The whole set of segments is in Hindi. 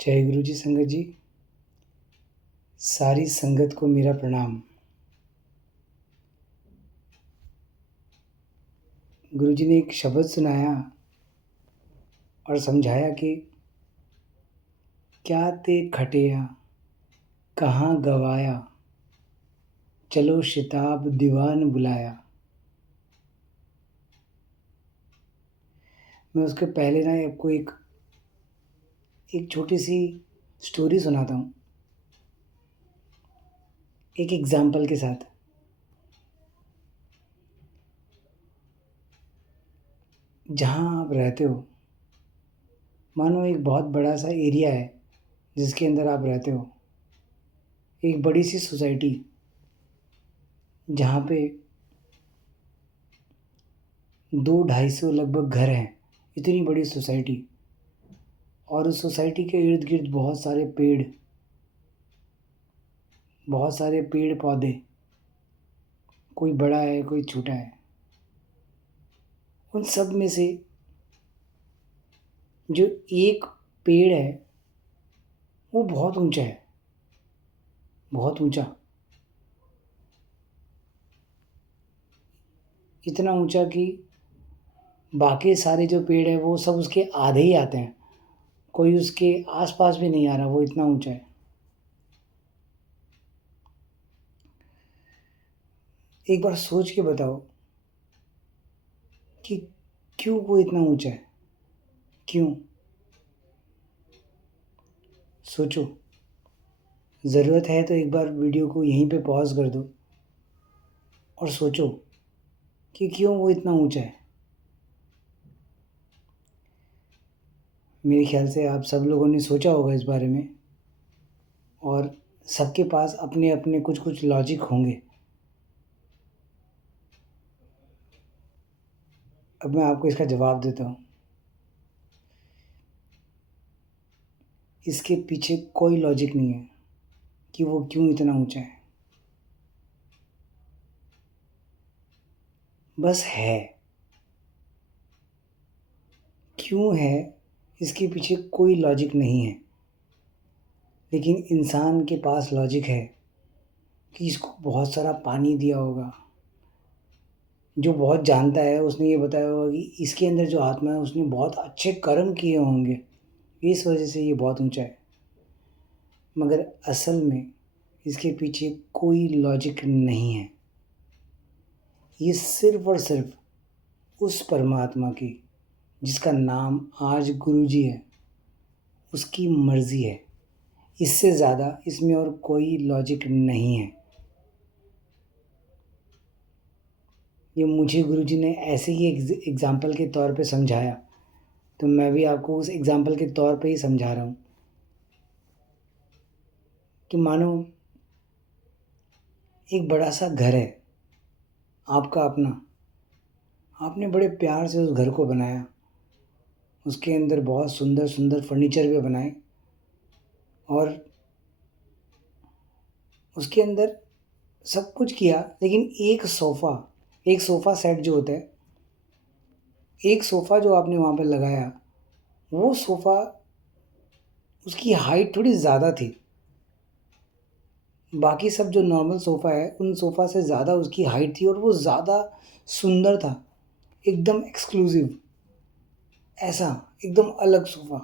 जय गुरु जी संगत जी। सारी संगत को मेरा प्रणाम। गुरु जी ने एक शब्द सुनाया और समझाया कि क्या ते खटिया कहाँ गवाया, चलो शिताब दीवान बुलाया। मैं उसके पहले ना आपको एक छोटी सी स्टोरी सुनाता हूँ, एक एग्जाम्पल के साथ। जहाँ आप रहते हो, मानो एक बहुत बड़ा सा एरिया है जिसके अंदर आप रहते हो, एक बड़ी सी सोसाइटी जहाँ पे 200-250 लगभग घर हैं। इतनी बड़ी सोसाइटी, और उस सोसाइटी के इर्द गिर्द बहुत सारे पेड़ पौधे, कोई बड़ा है कोई छोटा है। उन सब में से जो एक पेड़ है वो बहुत ऊंचा है, बहुत ऊंचा, इतना ऊंचा कि बाकी सारे जो पेड़ है वो सब उसके आधे ही आते हैं, कोई उसके आसपास भी नहीं आ रहा, वो इतना ऊंचा है। एक बार सोच के बताओ कि क्यों वो इतना ऊंचा है, क्यों? सोचो। ज़रूरत है तो एक बार वीडियो को यहीं पे पॉज कर दो और सोचो कि क्यों वो इतना ऊंचा है। मेरे ख्याल से आप सब लोगों ने सोचा होगा इस बारे में, और सबके पास अपने अपने कुछ कुछ लॉजिक होंगे। अब मैं आपको इसका जवाब देता हूँ। इसके पीछे कोई लॉजिक नहीं है कि वो क्यों इतना ऊंचा है, बस है। क्यों है इसके पीछे कोई लॉजिक नहीं है, लेकिन इंसान के पास लॉजिक है कि इसको बहुत सारा पानी दिया होगा। जो बहुत जानता है उसने ये बताया होगा कि इसके अंदर जो आत्मा है उसने बहुत अच्छे कर्म किए होंगे, इस वजह से ये बहुत ऊंचा है। मगर असल में इसके पीछे कोई लॉजिक नहीं है। ये सिर्फ और सिर्फ उस परमात्मा की, जिसका नाम आज गुरु जी है, उसकी मर्ज़ी है। इससे ज़्यादा इसमें और कोई लॉजिक नहीं है। ये मुझे गुरु जी ने ऐसे ही एग्ज़ाम्पल के तौर पे समझाया, तो मैं भी आपको उस एग्ज़ाम्पल के तौर पे ही समझा रहा हूँ कि मानो एक बड़ा सा घर है आपका अपना, आपने बड़े प्यार से उस घर को बनाया, उसके अंदर बहुत सुंदर सुंदर फर्नीचर भी बनाए, और उसके अंदर सब कुछ किया। लेकिन एक सोफ़ा सेट जो होता है, एक सोफ़ा जो आपने वहाँ पर लगाया, वो सोफ़ा, उसकी हाइट थोड़ी ज़्यादा थी। बाकी सब जो नॉर्मल सोफ़ा है उन सोफ़ा से ज़्यादा उसकी हाइट थी, और वो ज़्यादा सुंदर था, एकदम एक्सक्लूसिव, ऐसा एकदम अलग सोफ़ा।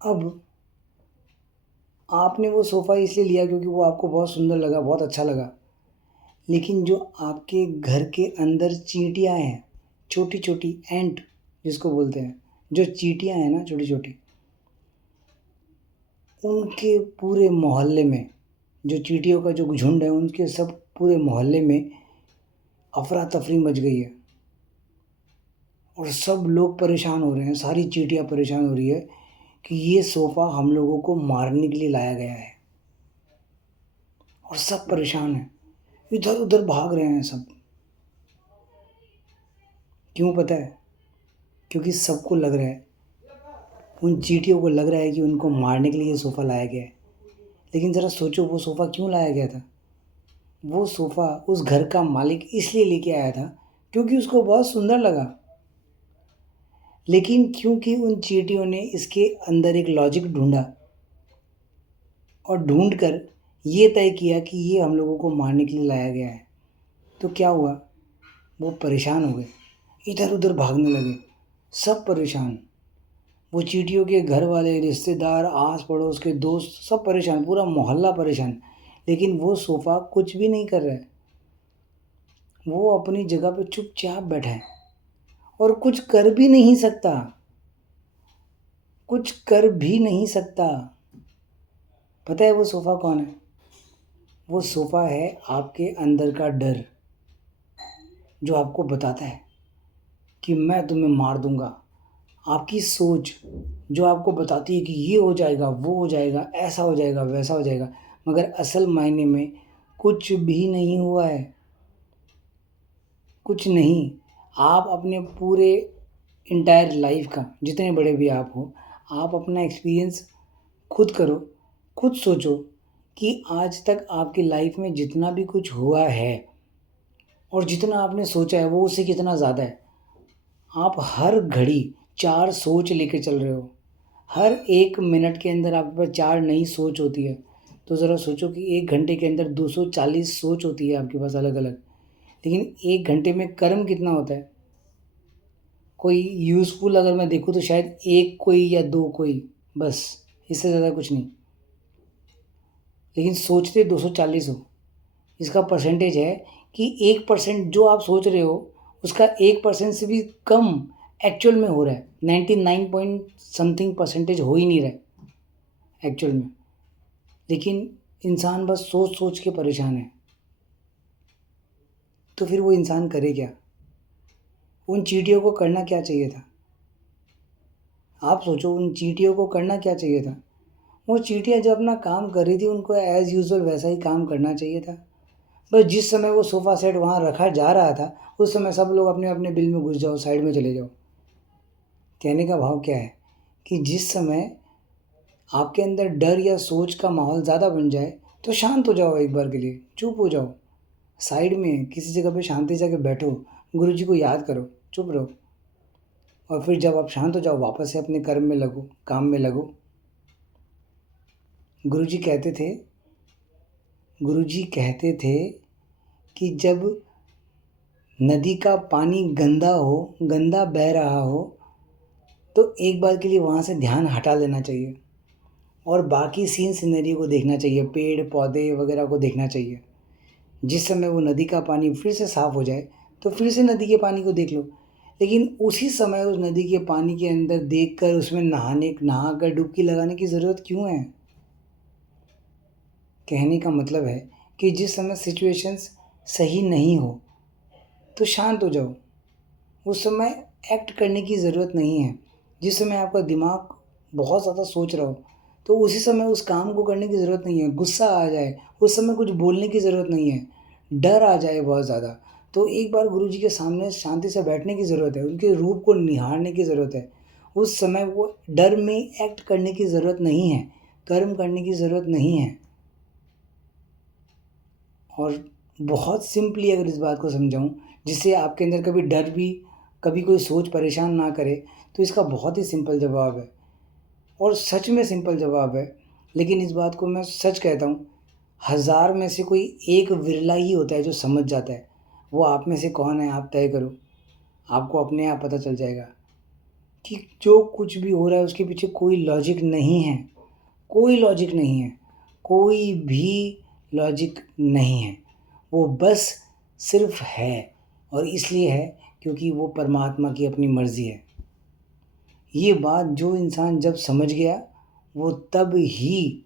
अब आपने वो सोफ़ा इसलिए लिया क्योंकि वो आपको बहुत सुंदर लगा, बहुत अच्छा लगा। लेकिन जो आपके घर के अंदर चींटियाँ हैं, छोटी छोटी एंट जिसको बोलते हैं, जो चींटियाँ हैं ना छोटी छोटी, उनके पूरे मोहल्ले में, जो चींटियों का जो झुंड है उनके सब पूरे मोहल्ले में अफरा तफरी मच गई है, और सब लोग परेशान हो रहे हैं, सारी चींटियाँ परेशान हो रही है कि ये सोफ़ा हम लोगों को मारने के लिए लाया गया है। और सब परेशान हैं, इधर उधर भाग रहे हैं सब। क्यों पता है? क्योंकि सबको लग रहा है, उन चींटियों को लग रहा है कि उनको मारने के लिए ये सोफ़ा लाया गया है। लेकिन ज़रा सोचो वो सोफ़ा क्यों लाया गया था? वो सोफ़ा उस घर का मालिक इसलिए लेके आया था क्योंकि उसको बहुत सुंदर लगा। लेकिन क्योंकि उन चींटियों ने इसके अंदर एक लॉजिक ढूँढा और ढूँढ कर ये तय किया कि ये हम लोगों को मारने के लिए लाया गया है, तो क्या हुआ, वो परेशान हो गए, इधर-उधर भागने लगे, सब परेशान। वो चींटियों के घर वाले, रिश्तेदार, आस-पड़ोस के दोस्त सब परेशान, पूरा मोहल्ला परेशान। लेकिन वो सोफ़ा कुछ भी नहीं कर रहा है। वो अपनी जगह पे चुपचाप बैठा है और कुछ कर भी नहीं सकता, कुछ कर भी नहीं सकता। पता है वो सोफ़ा कौन है? वो सोफ़ा है आपके अंदर का डर, जो आपको बताता है कि मैं तुम्हें मार दूँगा। आपकी सोच जो आपको बताती है कि ये हो जाएगा, वो हो जाएगा, ऐसा हो जाएगा, वैसा हो जाएगा, मगर असल मायने में कुछ भी नहीं हुआ है, कुछ नहीं। आप अपने पूरे एंटायर लाइफ़ का, जितने बड़े भी आप हो, आप अपना एक्सपीरियंस खुद करो, खुद सोचो कि आज तक आपकी लाइफ़ में जितना भी कुछ हुआ है और जितना आपने सोचा है, वो उससे कितना ज़्यादा है। आप हर घड़ी 4 सोच लेके चल रहे हो। हर 1 मिनट के अंदर आपके पास 4 नई सोच होती है। तो ज़रा सोचो कि 1 घंटे के अंदर 240 सोच होती है आपके पास अलग-अलग। लेकिन 1 घंटे में कर्म कितना होता है? कोई यूज़फुल अगर मैं देखूँ तो शायद 1 कोई या 2 कोई, बस, इससे ज़्यादा कुछ नहीं। लेकिन सोचते 240 हो। इसका परसेंटेज है कि 1% जो आप सोच रहे हो, उसका 1% से भी कम एक्चुअल में हो रहा है। 99 पॉइंट समथिंग परसेंटेज हो ही नहीं रहा है एक्चुअल में। लेकिन इंसान बस सोच-सोच के परेशान है। तो फिर वो इंसान करे क्या? उन चींटियों को करना क्या चाहिए था? आप सोचो उन चींटियों को करना क्या चाहिए था? वो चींटियाँ जब अपना काम कर रही थी, उनको एज़ यूजुअल वैसा ही काम करना चाहिए था। बस जिस समय वो सोफ़ा सेट वहाँ रखा जा रहा था, उस समय सब लोग अपने-अपने बिल में घुस जाओ, साइड में चले जाओ। कहने का भाव क्या है कि जिस समय आपके अंदर डर या सोच का माहौल ज़्यादा बन जाए, तो शांत हो जाओ एक बार के लिए, चुप हो जाओ। साइड में किसी जगह पे शांति से जाके बैठो, गुरुजी को याद करो, चुप रहो और फिर जब आप शांत हो जाओ, वापस से अपने कर्म में लगो, काम में लगो। गुरुजी कहते थे गुरुजी कहते थे कि जब नदी का पानी गंदा हो, गंदा बह रहा हो, तो एक बार के लिए वहाँ से ध्यान हटा लेना चाहिए और बाकी सीन सिनेरियो को देखना चाहिए, पेड़-पौधे वगैरह को देखना चाहिए। जिस समय वो नदी का पानी फिर से साफ़ हो जाए, तो फिर से नदी के पानी को देख लो। लेकिन उसी समय उस नदी के पानी के अंदर देखकर उसमें नहाकर डुबकी लगाने की ज़रूरत क्यों है? कहने का मतलब है कि जिस समय सिचुएशंस सही नहीं हो, तो शांत हो जाओ। उस समय एक्ट करने की ज़रूरत नहीं है। जिस समय आपका दिमाग बहुत ज़्यादा सोच रहा हो, तो उसी समय उस काम को करने की ज़रूरत नहीं है। गुस्सा आ जाए, उस समय कुछ बोलने की ज़रूरत नहीं है। डर आ जाए बहुत ज़्यादा, तो एक बार गुरुजी के सामने शांति से बैठने की ज़रूरत है, उनके रूप को निहारने की ज़रूरत है। उस समय वो डर में एक्ट करने की ज़रूरत नहीं है, कर्म करने की ज़रूरत नहीं है। और बहुत सिंपली अगर इस बात को समझाऊँ, जिससे आपके अंदर कभी डर भी, कभी कोई सोच परेशान ना करे, तो इसका बहुत ही सिंपल जवाब है और सच में सिंपल जवाब है। लेकिन इस बात को मैं सच कहता हूँ, 1000 में से कोई एक विरला ही होता है जो समझ जाता है। वो आप में से कौन है आप तय करो। आपको अपने आप पता चल जाएगा कि जो कुछ भी हो रहा है उसके पीछे कोई लॉजिक नहीं है, कोई लॉजिक नहीं है, कोई भी लॉजिक नहीं है। वो बस सिर्फ़ है और इसलिए है क्योंकि वो परमात्मा की अपनी मर्ज़ी है। ये बात जो इंसान जब समझ गया, वो तब ही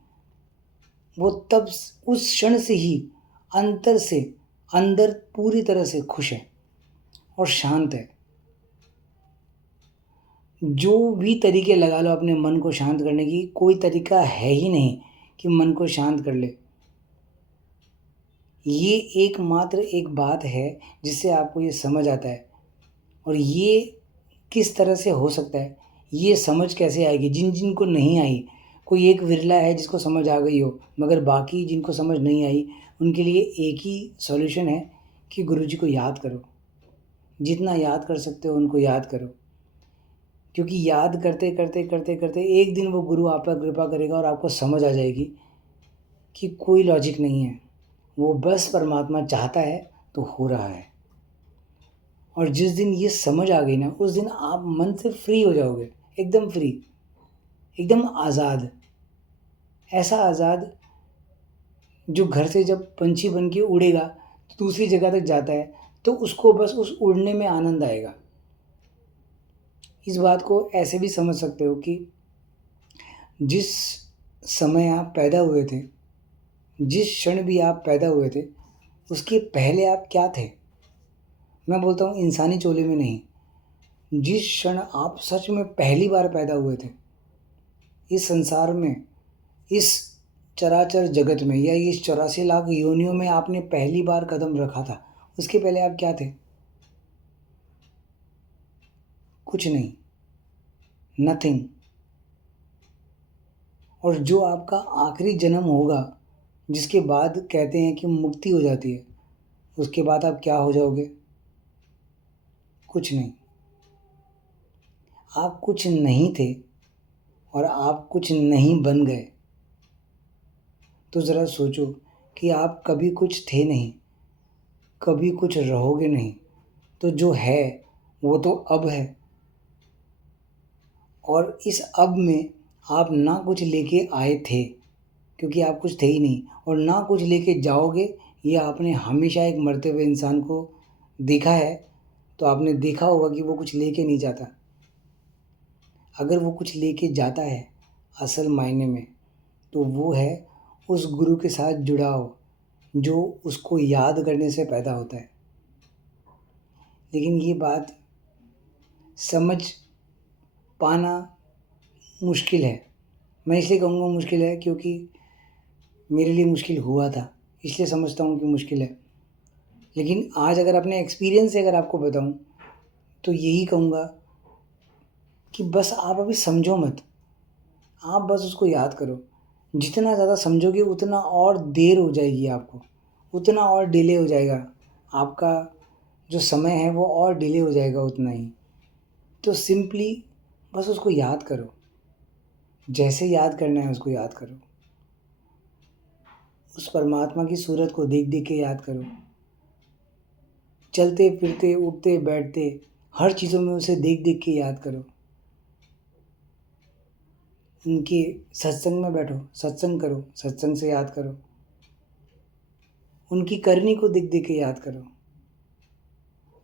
वो तब उस क्षण से ही अंतर से अंदर पूरी तरह से खुश है और शांत है। जो भी तरीके लगा लो अपने मन को शांत करने की, कोई तरीका है ही नहीं कि मन को शांत कर ले। ये एकमात्र एक बात है जिससे आपको ये समझ आता है और ये किस तरह से हो सकता है, ये समझ कैसे आएगी जिन-जिन को नहीं आई। कोई एक विरला है जिसको समझ आ गई हो, मगर बाकी जिनको समझ नहीं आई, उनके लिए एक ही सॉल्यूशन है कि गुरुजी को याद करो। जितना याद कर सकते हो उनको याद करो। क्योंकि याद करते करते करते करते एक दिन वो गुरु आप पर कृपा करेगा और आपको समझ आ जाएगी कि कोई लॉजिक नहीं है, वो बस परमात्मा चाहता है तो हो रहा है। और जिस दिन ये समझ आ गई ना, उस दिन आप मन से फ्री हो जाओगे, एकदम फ्री, एकदम आज़ाद। ऐसा आज़ाद जो घर से जब पंछी बन के उड़ेगा तो दूसरी जगह तक जाता है, तो उसको बस उस उड़ने में आनंद आएगा। इस बात को ऐसे भी समझ सकते हो कि जिस समय आप पैदा हुए थे, जिस क्षण भी आप पैदा हुए थे, उसके पहले आप क्या थे? मैं बोलता हूँ इंसानी चोले में नहीं, जिस क्षण आप सच में पहली बार पैदा हुए थे इस संसार में, इस चराचर जगत में, या इस 84 लाख योनियों में आपने पहली बार कदम रखा था, उसके पहले आप क्या थे? कुछ नहीं, नथिंग। और जो आपका आखिरी जन्म होगा, जिसके बाद कहते हैं कि मुक्ति हो जाती है, उसके बाद आप क्या हो जाओगे? कुछ नहीं। आप कुछ नहीं थे और आप कुछ नहीं बन गए। तो ज़रा सोचो कि आप कभी कुछ थे नहीं, कभी कुछ रहोगे नहीं, तो जो है वो तो अब है। और इस अब में आप ना कुछ लेके आए थे, क्योंकि आप कुछ थे ही नहीं, और ना कुछ लेके जाओगे। ये आपने हमेशा एक मरते हुए इंसान को देखा है, तो आपने देखा होगा कि वो कुछ लेके नहीं जाता। अगर वो कुछ लेके जाता है असल मायने में, तो वो है उस गुरु के साथ जुड़ाव जो उसको याद करने से पैदा होता है। लेकिन ये बात समझ पाना मुश्किल है। मैं इसलिए कहूँगा मुश्किल है क्योंकि मेरे लिए मुश्किल हुआ था, इसलिए समझता हूँ कि मुश्किल है। लेकिन आज अगर अपने एक्सपीरियंस से अगर आपको बताऊँ, तो यही कहूँगा कि बस आप अभी समझो मत, आप बस उसको याद करो। जितना ज़्यादा समझोगे उतना और देर हो जाएगी आपको, उतना और डिले हो जाएगा आपका, जो समय है वो और डिले हो जाएगा उतना ही। तो सिंपली बस उसको याद करो, जैसे याद करना है उसको याद करो। उस परमात्मा की सूरत को देख देख के याद करो। चलते फिरते उठते बैठते हर चीज़ों में उसे देख देख के याद करो। उनके सत्संग में बैठो, सत्संग करो, सत्संग से याद करो। उनकी करनी को देख देख के याद करो।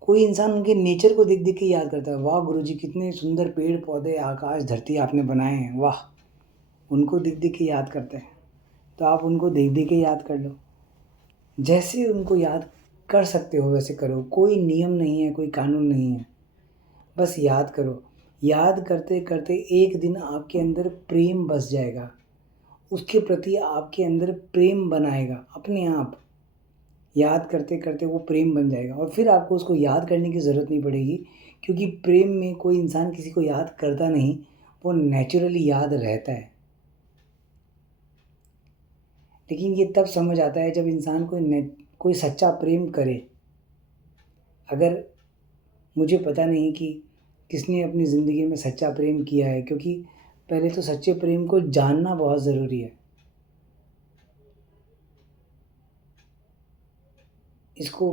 कोई इंसान उनके नेचर को देख देख के याद करता है, वाह गुरुजी कितने सुंदर पेड़ पौधे आकाश धरती आपने बनाए हैं, वाह। उनको देख देख के याद करते हैं। तो आप उनको देख देख के याद कर लो। जैसे उनको याद कर सकते हो वैसे करो। कोई नियम नहीं है, कोई कानून नहीं है, बस याद करो। याद करते करते एक दिन आपके अंदर प्रेम बस जाएगा, उसके प्रति आपके अंदर प्रेम बनाएगा अपने आप। याद करते करते वो प्रेम बन जाएगा और फिर आपको उसको याद करने की ज़रूरत नहीं पड़ेगी, क्योंकि प्रेम में कोई इंसान किसी को याद करता नहीं, वो नेचुरली याद रहता है। लेकिन ये तब समझ आता है जब इंसान कोई सच्चा प्रेम करे। अगर मुझे पता नहीं कि किसने अपनी ज़िंदगी में सच्चा प्रेम किया है, क्योंकि पहले तो सच्चे प्रेम को जानना बहुत ज़रूरी है। इसको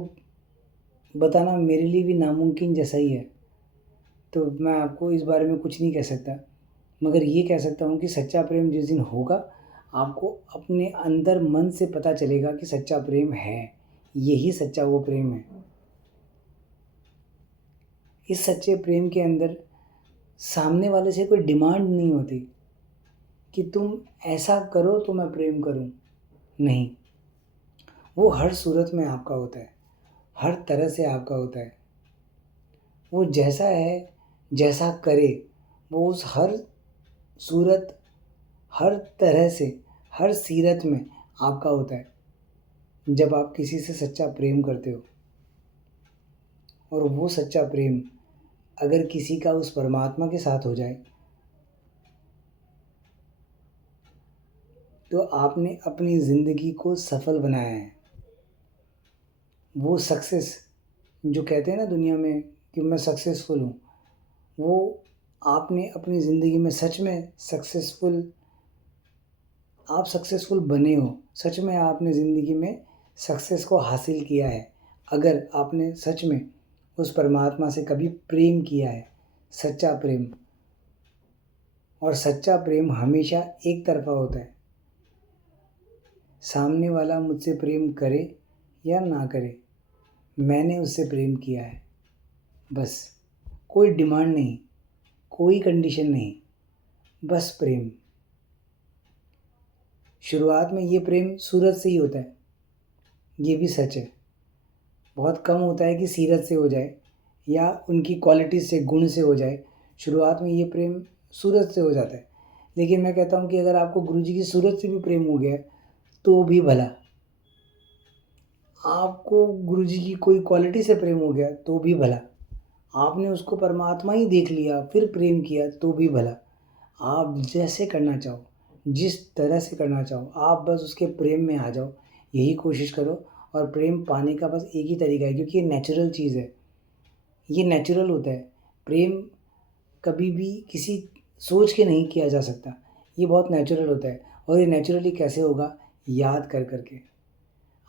बताना मेरे लिए भी नामुमकिन जैसा ही है, तो मैं आपको इस बारे में कुछ नहीं कह सकता। मगर ये कह सकता हूँ कि सच्चा प्रेम जिस दिन होगा, आपको अपने अंदर मन से पता चलेगा कि सच्चा प्रेम है, यही सच्चा वो प्रेम है। इस सच्चे प्रेम के अंदर सामने वाले से कोई डिमांड नहीं होती कि तुम ऐसा करो तो मैं प्रेम करूं। नहीं, वो हर सूरत में आपका होता है, हर तरह से आपका होता है। वो जैसा है, जैसा करे, वो उस हर सूरत, हर तरह से, हर सीरत में आपका होता है। जब आप किसी से सच्चा प्रेम करते हो, और वो सच्चा प्रेम अगर किसी का उस परमात्मा के साथ हो जाए, तो आपने अपनी ज़िंदगी को सफल बनाया है। वो सक्सेस जो कहते हैं ना दुनिया में कि मैं सक्सेसफुल हूँ, वो आपने अपनी ज़िंदगी में सच में आप सक्सेसफुल बने हो, सच में आपने ज़िंदगी में सक्सेस को हासिल किया है, अगर आपने सच में उस परमात्मा से कभी प्रेम किया है, सच्चा प्रेम। और सच्चा प्रेम हमेशा एक तरफ़ा होता है। सामने वाला मुझसे प्रेम करे या ना करे, मैंने उससे प्रेम किया है, बस। कोई डिमांड नहीं, कोई कंडीशन नहीं, बस प्रेम। शुरुआत में ये प्रेम सूरत से ही होता है, ये भी सच है। बहुत कम होता है कि सीरत से हो जाए या उनकी क्वालिटीज़ से, गुण से हो जाए। शुरुआत में ये प्रेम सूरत से हो जाता है। लेकिन मैं कहता हूँ कि अगर आपको गुरुजी की सूरत से भी प्रेम हो गया है तो भी भला, आपको गुरुजी की कोई क्वालिटी से प्रेम हो गया तो भी भला, आपने उसको परमात्मा ही देख लिया फिर प्रेम किया तो भी भला। आप जैसे करना चाहो, जिस तरह से करना चाहो, आप बस उसके प्रेम में आ जाओ, यही कोशिश करो। और प्रेम पाने का बस एक ही तरीका है, क्योंकि ये नेचुरल चीज़ है, ये नेचुरल होता है। प्रेम कभी भी किसी सोच के नहीं किया जा सकता, ये बहुत नेचुरल होता है। और ये नेचुरली कैसे होगा? याद कर कर के।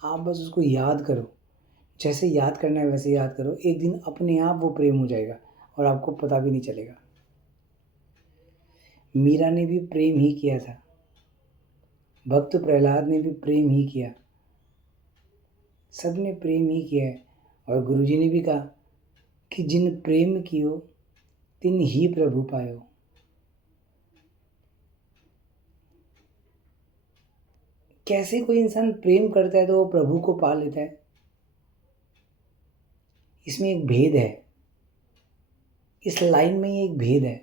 आप बस उसको याद करो, जैसे याद करना है वैसे याद करो, एक दिन अपने आप वो प्रेम हो जाएगा और आपको पता भी नहीं चलेगा। मीरा ने भी प्रेम ही किया था, भक्त प्रहलाद ने भी प्रेम ही किया, सब ने प्रेम ही किया है। और गुरुजी ने भी कहा कि जिन प्रेम कियो तिन ही प्रभु पायो। कैसे कोई इंसान प्रेम करता है तो वो प्रभु को पा लेता है? इसमें एक भेद है, इस लाइन में ही एक भेद है।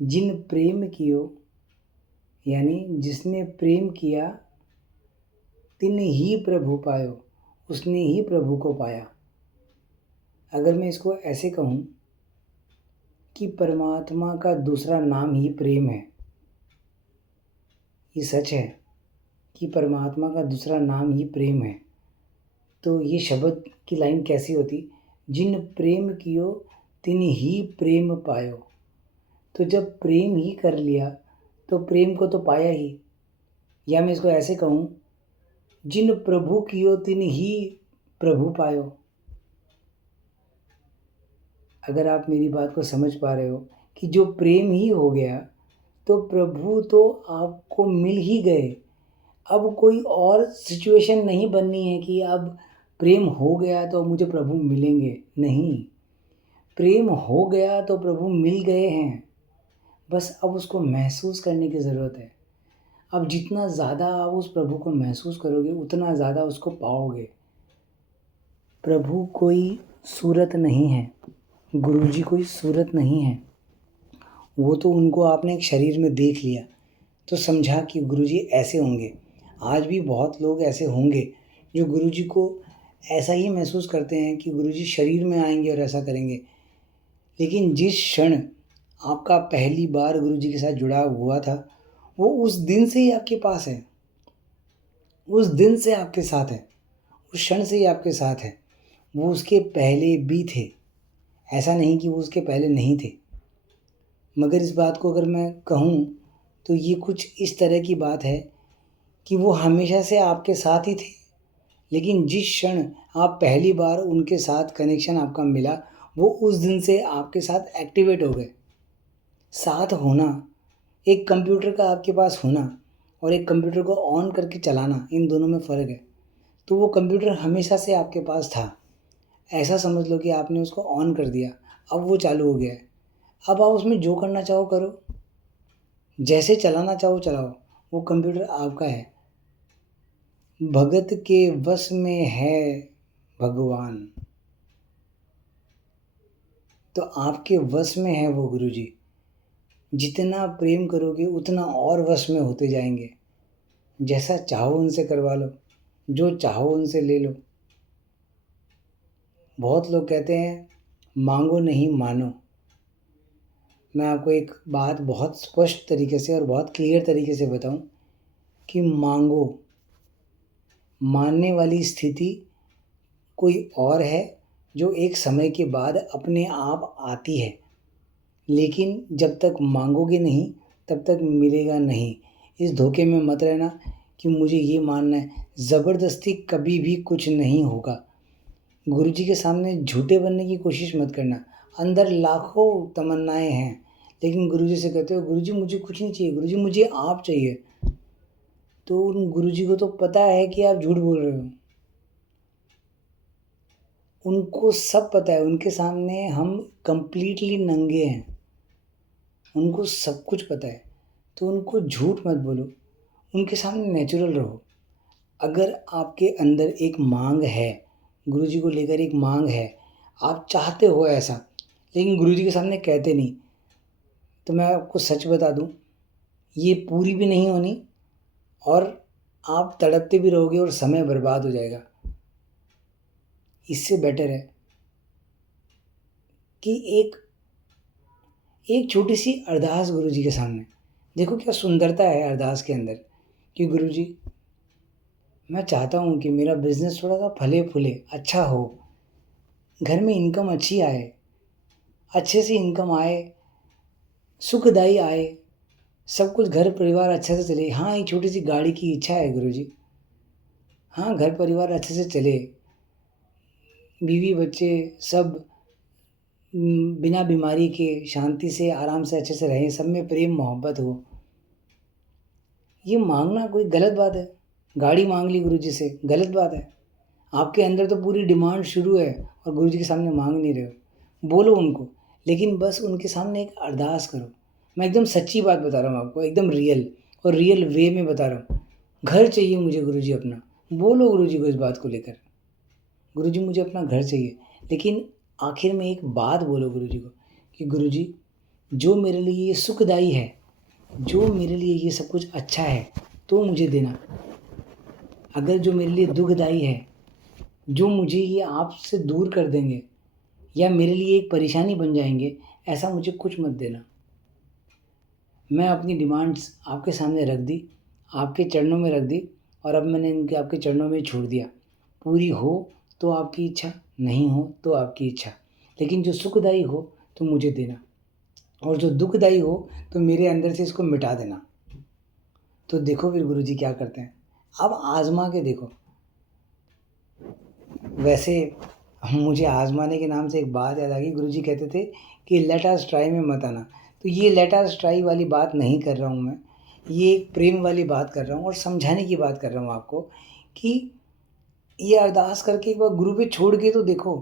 जिन प्रेम कियो, यानी जिसने प्रेम किया, तिन ही प्रभु पायो, उसने ही प्रभु को पाया। अगर मैं इसको ऐसे कहूँ कि परमात्मा का दूसरा नाम ही प्रेम है, ये सच है कि परमात्मा का दूसरा नाम ही प्रेम है, तो ये शब्द की लाइन कैसी होती? जिन प्रेम कियो तिन ही प्रेम पायो। तो जब प्रेम ही कर लिया तो प्रेम को तो पाया ही। या मैं इसको ऐसे कहूँ, जिन प्रभु कियो तिन ही प्रभु पायो। अगर आप मेरी बात को समझ पा रहे हो कि जो प्रेम ही हो गया तो प्रभु तो आपको मिल ही गए। अब कोई और सिचुएशन नहीं बननी है कि अब प्रेम हो गया तो मुझे प्रभु मिलेंगे, नहीं। प्रेम हो गया तो प्रभु मिल गए हैं, बस अब उसको महसूस करने की ज़रूरत है। अब जितना ज़्यादा आप उस प्रभु को महसूस करोगे उतना ज़्यादा उसको पाओगे। प्रभु कोई सूरत नहीं है, गुरुजी कोई सूरत नहीं है। वो तो उनको आपने एक शरीर में देख लिया तो समझा कि गुरुजी ऐसे होंगे। आज भी बहुत लोग ऐसे होंगे जो गुरुजी को ऐसा ही महसूस करते हैं कि गुरुजी शरीर में आएंगे और ऐसा करेंगे। लेकिन जिस क्षण आपका पहली बार गुरुजी के साथ जुड़ा हुआ था, वो उस दिन से ही आपके पास है, उस दिन से आपके साथ है, उस क्षण से ही आपके साथ है। वो उसके पहले भी थे, ऐसा नहीं कि वो उसके पहले नहीं थे। मगर इस बात को अगर मैं कहूँ तो ये कुछ इस तरह की बात है कि वो हमेशा से आपके साथ ही थे, लेकिन जिस क्षण आप पहली बार उनके साथ कनेक्शन आपका मिला, वो उस दिन से आपके साथ एक्टिवेट हो गए। साथ होना, एक कंप्यूटर का आपके पास होना और एक कंप्यूटर को ऑन करके चलाना, इन दोनों में फ़र्क है। तो वो कंप्यूटर हमेशा से आपके पास था, ऐसा समझ लो कि आपने उसको ऑन कर दिया, अब वो चालू हो गया है। अब आप उसमें जो करना चाहो करो, जैसे चलाना चाहो चलाओ, वो कंप्यूटर आपका है। भगत के वश में है भगवान, तो आपके वश में है वो गुरुजी। जितना प्रेम करोगे उतना और वश में होते जाएंगे। जैसा चाहो उनसे करवा लो, जो चाहो उनसे ले लो। बहुत लोग कहते हैं मांगो नहीं मानो। मैं आपको एक बात बहुत स्पष्ट तरीके से और बहुत क्लियर तरीके से बताऊं कि मांगो, मानने वाली स्थिति कोई और है जो एक समय के बाद अपने आप आती है। लेकिन जब तक मांगोगे नहीं तब तक मिलेगा नहीं। इस धोखे में मत रहना कि मुझे ये मानना है। ज़बरदस्ती कभी भी कुछ नहीं होगा। गुरुजी के सामने झूठे बनने की कोशिश मत करना। अंदर लाखों तमन्नाएँ हैं, लेकिन गुरुजी से कहते हो गुरुजी मुझे कुछ नहीं चाहिए, गुरुजी मुझे आप चाहिए। तो उन गुरुजी को तो पता है कि आप झूठ बोल रहे हो। उनको सब पता है, उनके सामने हम कंप्लीटली नंगे हैं। उनको सब कुछ पता है, तो उनको झूठ मत बोलो, उनके सामने नेचुरल रहो। अगर आपके अंदर एक माँग है, गुरुजी को लेकर एक माँग है, आप चाहते हो ऐसा, लेकिन गुरुजी के सामने कहते नहीं, तो मैं आपको सच बता दूँ, ये पूरी भी नहीं होनी और आप तड़पते भी रहोगे और समय बर्बाद हो जाएगा। इससे बेटर है कि एक छोटी-सी अरदास गुरुजी के सामने, देखो क्या सुंदरता है अरदास के अंदर कि गुरुजी मैं चाहता हूँ कि मेरा बिज़नेस थोड़ा-सा फले-फूले, अच्छा हो, घर में इनकम अच्छी आए, अच्छे से इनकम आए, सुखदाई आए, सब कुछ घर परिवार अच्छे से चले। हाँ, एक छोटी-सी गाड़ी की इच्छा है गुरुजी। हाँ, घर परिवार अच्छे से चले, बीवी बच्चे सब बिना बीमारी के शांति से आराम से अच्छे से रहें, सब में प्रेम मोहब्बत हो। ये माँगना कोई गलत बात है? गाड़ी माँग ली गुरुजी से, गलत बात है? आपके अंदर तो पूरी डिमांड शुरू है और गुरुजी के सामने माँग नहीं रहे हो। बोलो उनको, लेकिन बस उनके सामने एक अरदास करो। मैं एकदम सच्ची बात बता रहा हूँ आपको, एकदम रियल और रियल वे में बता रहा हूँ। घर चाहिए मुझे गुरुजी अपना, बोलो गुरुजी को इस बात को लेकर, गुरुजी मुझे अपना घर चाहिए। लेकिन आखिर में एक बात बोलो गुरुजी को कि गुरुजी जो मेरे लिए ये सुखदाई है, जो मेरे लिए ये सब कुछ अच्छा है, तो मुझे देना। अगर जो मेरे लिए दुखदाई है, जो मुझे ये आपसे दूर कर देंगे या मेरे लिए एक परेशानी बन जाएँगे, ऐसा मुझे कुछ मत देना। मैं अपनी डिमांड्स आपके सामने रख दी, आपके चरणों में रख दी और अब मैंने इनके आपके चरणों में छोड़ दिया। पूरी हो तो आपकी इच्छा, नहीं हो तो आपकी इच्छा। लेकिन जो सुखदायी हो तो मुझे देना और जो दुखदायी हो तो मेरे अंदर से इसको मिटा देना। तो देखो फिर गुरुजी क्या करते हैं। अब आज़मा के देखो। वैसे मुझे आज़माने के नाम से एक बात याद आ गई। गुरुजी कहते थे कि लेट अस ट्राई में मत आना। तो ये लेट अस ट्राई वाली बात नहीं कर रहा हूँ मैं। ये एक प्रेम वाली बात कर रहा हूँ और समझाने की बात कर रहा हूँ आपको कि ये अरदास करके एक बार गुरु पे छोड़ के तो देखो।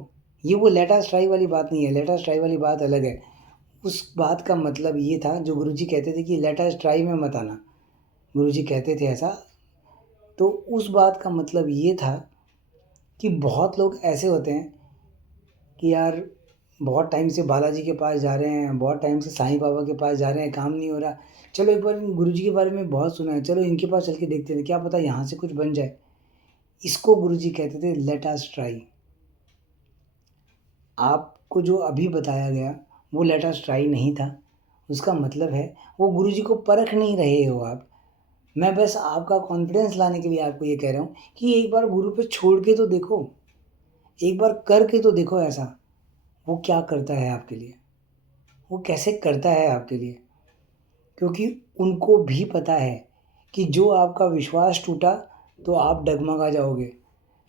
ये वो लेट अस ट्राई वाली बात नहीं है, लेट अस ट्राई वाली बात अलग है। उस बात का मतलब ये था जो गुरुजी कहते थे कि लेट अस ट्राई में मत आना। गुरुजी कहते थे ऐसा, तो उस बात का मतलब ये था कि बहुत लोग ऐसे होते हैं कि यार बहुत टाइम से बालाजी के पास जा रहे हैं, बहुत टाइम से साईं बाबा के पास जा रहे हैं, काम नहीं हो रहा। चलो एक बार गुरुजी के बारे में बहुत सुना है, चलो इनके पास चल के देखते हैं, क्या पता यहाँ से कुछ बन जाए। इसको गुरुजी कहते थे लेट अस ट्राई। आपको जो अभी बताया गया वो लेट अस ट्राई नहीं था। उसका मतलब है वो गुरुजी को परख नहीं रहे हो आप। मैं बस आपका कॉन्फिडेंस लाने के लिए आपको ये कह रहा हूँ कि एक बार गुरु पे छोड़ के तो देखो, एक बार करके तो देखो ऐसा। वो क्या करता है आपके लिए, वो कैसे करता है आपके लिए। क्योंकि उनको भी पता है कि जो आपका विश्वास टूटा तो आप डगमगा जाओगे।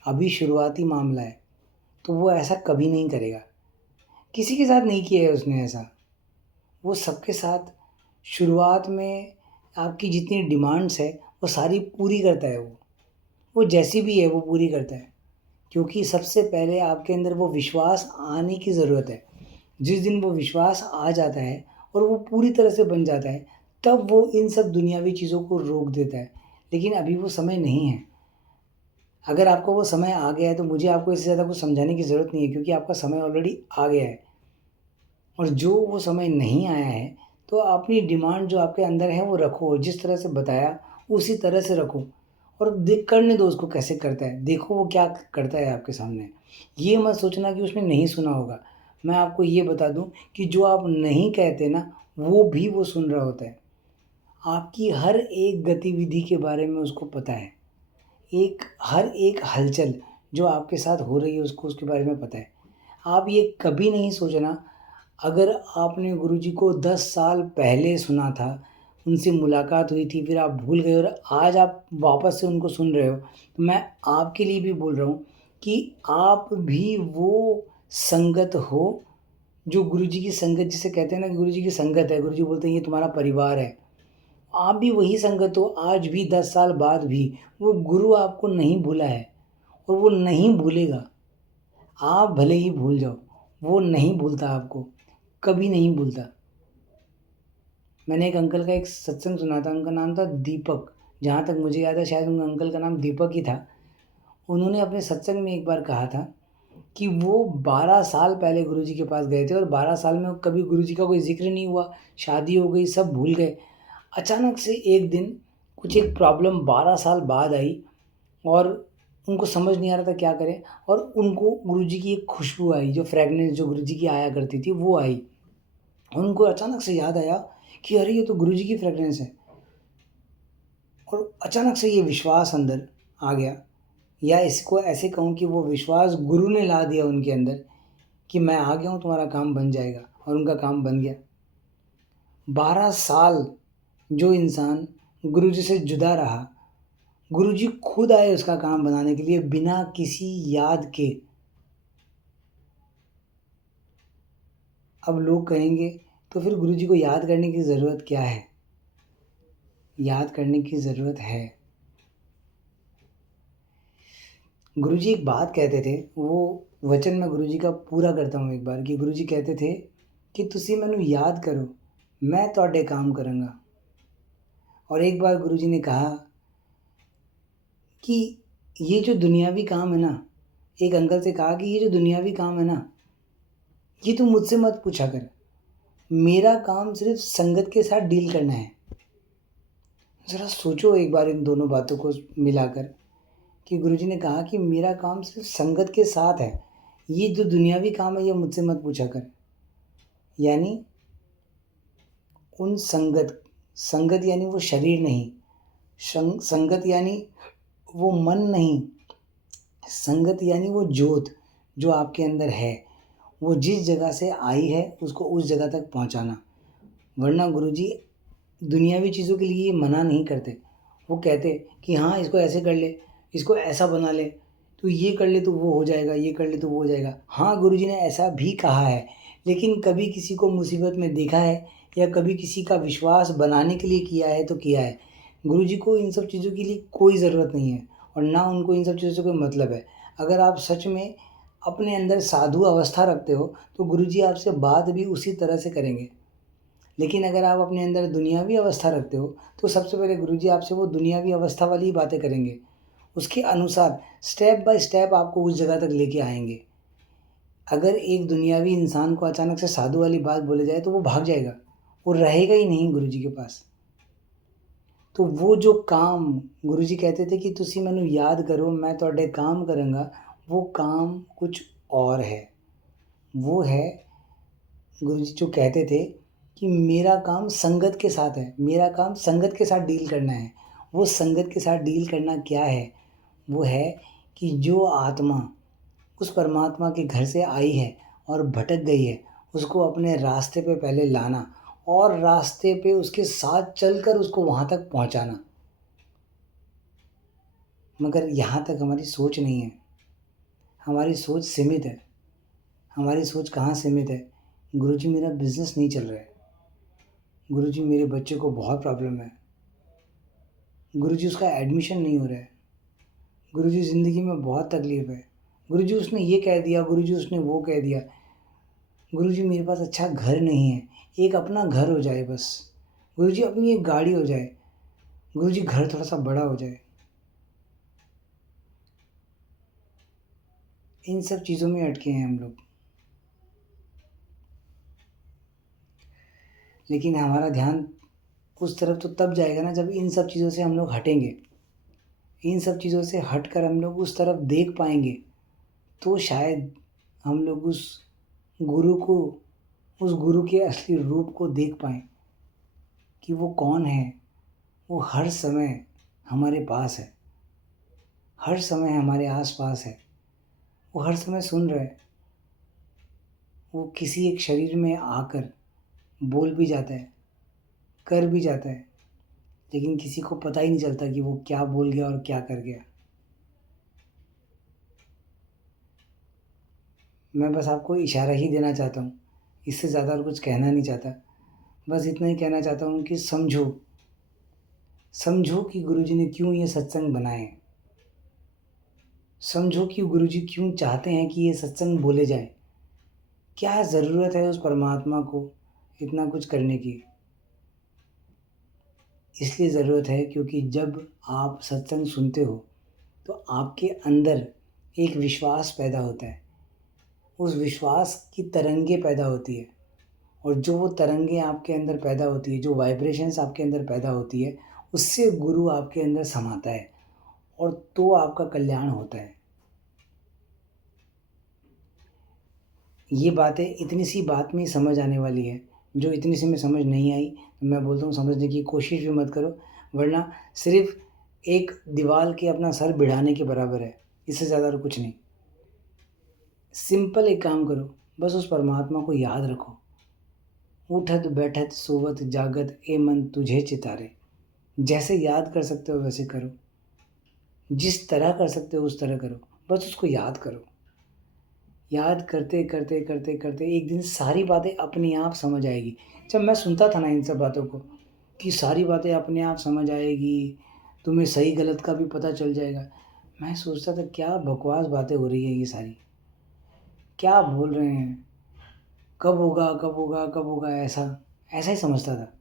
अभी शुरुआती मामला है, तो वो ऐसा कभी नहीं करेगा। किसी के साथ नहीं किया है उसने ऐसा। वो सबके साथ शुरुआत में आपकी जितनी डिमांड्स है वो सारी पूरी करता है वो जैसी भी है वो पूरी करता है। क्योंकि सबसे पहले आपके अंदर वो विश्वास आने की ज़रूरत है। जिस दिन वो विश्वास आ जाता है और वो पूरी तरह से बन जाता है, तब वो इन सब दुनियावी चीज़ों को रोक देता है। लेकिन अभी वो समय नहीं है। अगर आपको वो समय आ गया है तो मुझे आपको इससे ज़्यादा कुछ समझाने की ज़रूरत नहीं है, क्योंकि आपका समय ऑलरेडी आ गया है। और जो वो समय नहीं आया है, तो अपनी डिमांड जो आपके अंदर है वो रखो और जिस तरह से बताया उसी तरह से रखो और करने दो उसको कैसे करता है। देखो वो क्या करता है आपके सामने। ये मत सोचना कि उसने नहीं सुना होगा। मैं आपको ये बता दूँ कि जो आप नहीं कहते ना, वो भी वो सुन रहा होता है। आपकी हर एक गतिविधि के बारे में उसको पता है। हर एक हलचल जो आपके साथ हो रही है उसको उसके बारे में पता है। आप ये कभी नहीं सोचना अगर आपने गुरुजी को 10 साल पहले सुना था, उनसे मुलाकात हुई थी, फिर आप भूल गए और आज आप वापस से उनको सुन रहे हो, तो मैं आपके लिए भी बोल रहा हूँ कि आप भी वो संगत हो, जो गुरुजी की संगत जिसे कहते हैं ना कि गुरुजी की संगत है, गुरुजी बोलते हैं ये तुम्हारा परिवार है। आप भी वही संगत हो, आज भी 10 साल बाद भी वो गुरु आपको नहीं भूला है और वो नहीं भूलेगा। आप भले ही भूल जाओ, वो नहीं भूलता आपको, कभी नहीं भूलता। मैंने एक अंकल का एक सत्संग सुना था, उनका नाम था दीपक, जहाँ तक मुझे याद है शायद उन अंकल का नाम दीपक ही था। उन्होंने अपने सत्संग में एक बार कहा था कि वो 12 साल पहले गुरुजी के पास गए थे और 12 साल में कभी गुरुजी का कोई ज़िक्र नहीं हुआ, शादी हो गई, सब भूल गए। अचानक से एक दिन कुछ एक प्रॉब्लम 12 साल बाद आई और उनको समझ नहीं आ रहा था क्या करें, और उनको गुरुजी की एक खुशबू आई, जो फ्रेगनेंस जो गुरुजी की आया करती थी वो आई। उनको अचानक से याद आया कि अरे ये तो गुरुजी की फ्रेगनेंस है, और अचानक से ये विश्वास अंदर आ गया, या इसको ऐसे कहूँ कि वो विश्वास गुरु ने ला दिया उनके अंदर कि मैं आ गया हूँ, तुम्हारा काम बन जाएगा, और उनका काम बन गया। 12 साल जो इंसान गुरुजी से जुदा रहा, गुरुजी खुद आए उसका काम बनाने के लिए बिना किसी याद के। अब लोग कहेंगे तो फिर गुरुजी को याद करने की ज़रूरत क्या है? याद करने की ज़रूरत है। गुरुजी एक बात कहते थे, वो वचन मैं गुरुजी का पूरा करता हूँ एक बार, कि गुरुजी कहते थे कि तुसी मैनू याद करो, मैं तुहाडे काम करांगा। और एक बार गुरुजी ने कहा कि ये जो दुनियावी काम है ना, एक अंकल से कहा कि ये जो दुनियावी काम है ना, ये तू मुझसे मत पूछा कर, मेरा काम सिर्फ संगत के साथ डील करना है। ज़रा सोचो एक बार इन दोनों बातों को मिलाकर, कि गुरुजी ने कहा कि मेरा काम सिर्फ संगत के साथ है, ये जो दुनियावी काम है ये मुझसे मत पूछा कर। यानी उन संगत, संगत यानी वो शरीर नहीं, संगत यानी वो मन नहीं, संगत यानी वो जोत जो आपके अंदर है, वो जिस जगह से आई है उसको उस जगह तक पहुंचाना। वरना गुरुजी दुनियावी चीज़ों के लिए ये मना नहीं करते। वो कहते कि हाँ इसको ऐसे कर ले, इसको ऐसा बना ले, तू ये कर ले तो वो हो जाएगा, ये कर ले तो वो हो जाएगा। हाँ गुरुजी ने ऐसा भी कहा है, लेकिन कभी किसी को मुसीबत में देखा है या कभी किसी का विश्वास बनाने के लिए किया है तो किया है। गुरुजी को इन सब चीज़ों के लिए कोई ज़रूरत नहीं है और ना उनको इन सब चीज़ों से कोई मतलब है। अगर आप सच में अपने अंदर साधु अवस्था रखते हो तो गुरुजी आपसे बात भी उसी तरह से करेंगे। लेकिन अगर आप अपने अंदर दुनियावी अवस्था रखते हो तो सबसे पहले गुरुजी आपसे वो दुनियावी अवस्था वाली ही बातें करेंगे। उसके अनुसार स्टेप बाय स्टेप आपको उस जगह तक लेके आएँगे। अगर एक दुनियावी इंसान को अचानक से साधु वाली बात बोली जाए तो वो भाग जाएगा, वो रहेगा ही नहीं गुरुजी के पास। तो वो जो काम गुरुजी कहते थे कि तुसी मैनू याद करो मैं तुहाडे काम करांगा, वो काम कुछ और है। वो है, गुरुजी जो कहते थे कि मेरा काम संगत के साथ है, मेरा काम संगत के साथ डील करना है। वो संगत के साथ डील करना क्या है? वो है कि जो आत्मा उस परमात्मा के घर से आई है और भटक गई है, उसको अपने रास्ते पे पहले लाना और रास्ते पे उसके साथ चलकर उसको वहाँ तक पहुँचाना। मगर यहाँ तक हमारी सोच नहीं है, हमारी सोच सीमित है। हमारी सोच कहाँ सीमित है? गुरुजी मेरा बिज़नेस नहीं चल रहा है, गुरुजी मेरे बच्चे को बहुत प्रॉब्लम है, गुरुजी उसका एडमिशन नहीं हो रहा है, गुरुजी ज़िंदगी में बहुत तकलीफ़ है, गुरुजी उसने ये कह दिया, गुरुजी उसने वो कह दिया, गुरुजी मेरे पास अच्छा घर नहीं है, एक अपना घर हो जाए बस, गुरुजी अपनी एक गाड़ी हो जाए, गुरुजी घर थोड़ा-सा बड़ा हो जाए। इन सब चीज़ों में अटके हैं हम लोग। लेकिन हमारा ध्यान उस तरफ तो तब जाएगा ना जब इन सब चीज़ों से हम लोग हटेंगे। इन सब चीज़ों से हटकर हम लोग उस तरफ देख पाएँगे, तो शायद हम लोग गुरु को उस गुरु के असली रूप को देख पाएँ कि वो कौन है। वो हर समय हमारे पास है, हर समय हमारे आस-पास है, वो हर समय सुन रहा है, वो किसी एक शरीर में आकर बोल भी जाता है, कर भी जाता है, लेकिन किसी को पता ही नहीं चलता कि वो क्या बोल गया और क्या कर गया। मैं बस आपको इशारा ही देना चाहता हूँ, इससे ज़्यादा और कुछ कहना नहीं चाहता। बस इतना ही कहना चाहता हूँ कि समझो, समझो कि गुरुजी ने क्यों ये सत्संग बनाए हैं। समझो कि गुरुजी क्यों चाहते हैं कि ये सत्संग बोले जाएँ। क्या ज़रूरत है उस परमात्मा को इतना कुछ करने की? इसलिए ज़रूरत है क्योंकि जब आप सत्संग सुनते हो, तो आपके अंदर एक विश्वास पैदा होता है। उस विश्वास की तरंगे पैदा होती है, और जो वो तरंगे आपके अंदर पैदा होती है, जो वाइब्रेशंस आपके अंदर पैदा होती है, उससे गुरु आपके अंदर समाता है, और तो आपका कल्याण होता है। ये बातें इतनी सी बात में ही समझ आने वाली है। जो इतनी सी में समझ नहीं आई, तो मैं बोलता हूँ समझने की कोशिश भी मत करो, वरना सिर्फ़ एक दीवार के अपना सर भिड़ाने के बराबर है, इससे ज़्यादा और कुछ नहीं। सिंपल एक काम करो, बस उस परमात्मा को याद रखो। उठत बैठत सोवत जागत ए मन तुझे चितारे। जैसे याद कर सकते हो वैसे करो, जिस तरह कर सकते हो उस तरह करो, बस उसको याद करो। याद करते करते करते करते एक दिन सारी बातें अपने आप समझ आएगी। जब मैं सुनता था ना इन सब बातों को, कि सारी बातें अपने आप समझ आएगी, तुम्हें सही गलत का भी पता चल जाएगा, मैं सोचता था क्या बकवास बातें हो रही है ये सारी, क्या बोल रहे हैं, कब होगा कब होगा कब होगा, ऐसा ऐसा ही समझता था।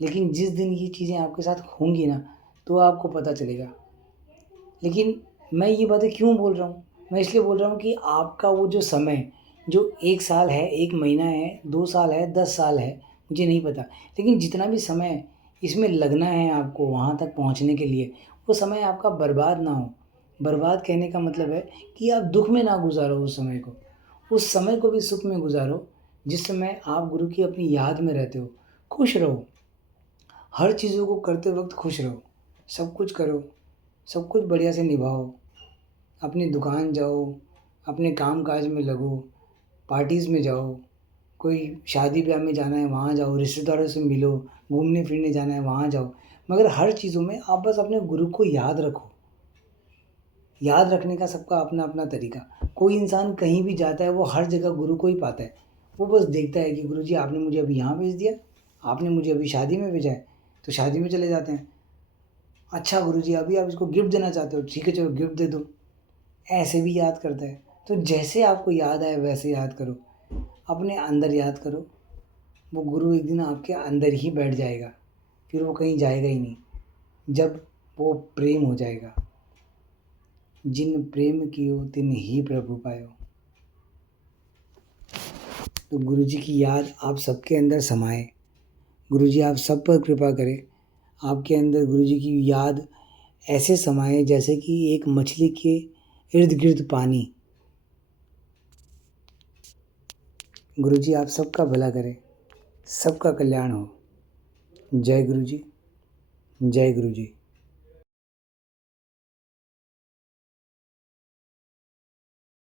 लेकिन जिस दिन ये चीज़ें आपके साथ होंगी ना, तो आपको पता चलेगा। लेकिन मैं ये बातें क्यों बोल रहा हूँ? मैं इसलिए बोल रहा हूँ कि आपका वो जो समय, जो 1 साल है, 1 महीना है, 2 साल है, 10 साल है, मुझे नहीं पता। लेकिन जितना भी समय इसमें लगना है आपको वहाँ तक पहुँचने के लिए, वो समय आपका बर्बाद ना हो। बर्बाद कहने का मतलब है कि आप दुःख में ना गुज़ारो उस समय को। उस समय को भी सुख में गुज़ारो, जिस समय आप गुरु की अपनी याद में रहते हो। खुश रहो, हर चीज़ों को करते वक़्त खुश रहो। सब कुछ करो, सब कुछ बढ़िया से निभाओ। अपनी दुकान जाओ, अपने काम-काज में लगो, पार्टीज़ में जाओ, कोई शादी-ब्याह में जाना है वहाँ जाओ, रिश्तेदारों से मिलो, घूमने-फिरने जाना है वहाँ जाओ। मगर हर चीज़ों में आप बस अपने गुरु को याद रखो। याद रखने का सबका अपना-अपना तरीका। कोई इंसान कहीं भी जाता है, वो हर जगह गुरु को ही पाता है। वो बस देखता है कि गुरुजी आपने मुझे अभी यहाँ भेज दिया, आपने मुझे अभी शादी में भेजा है, तो शादी में चले जाते हैं। अच्छा गुरुजी अभी आप इसको गिफ्ट देना चाहते हो, ठीक है चलो गिफ्ट दे दो। ऐसे भी याद करता है। तो जैसे आपको याद आए वैसे याद करो, अपने अंदर याद करो। वो गुरु एक दिन आपके अंदर ही बैठ जाएगा, फिर वो कहीं जाएगा ही नहीं, जब वो प्रेम हो जाएगा। जिन प्रेम कियो तिन ही प्रभु पायो। तो गुरुजी की याद आप सबके अंदर समाए। गुरुजी आप सब पर कृपा करें। आपके अंदर गुरुजी की याद ऐसे समाए जैसे कि एक मछली के इर्द-गिर्द पानी। गुरुजी आप सबका भला करें, सबका कल्याण हो। जय गुरुजी, जय गुरुजी।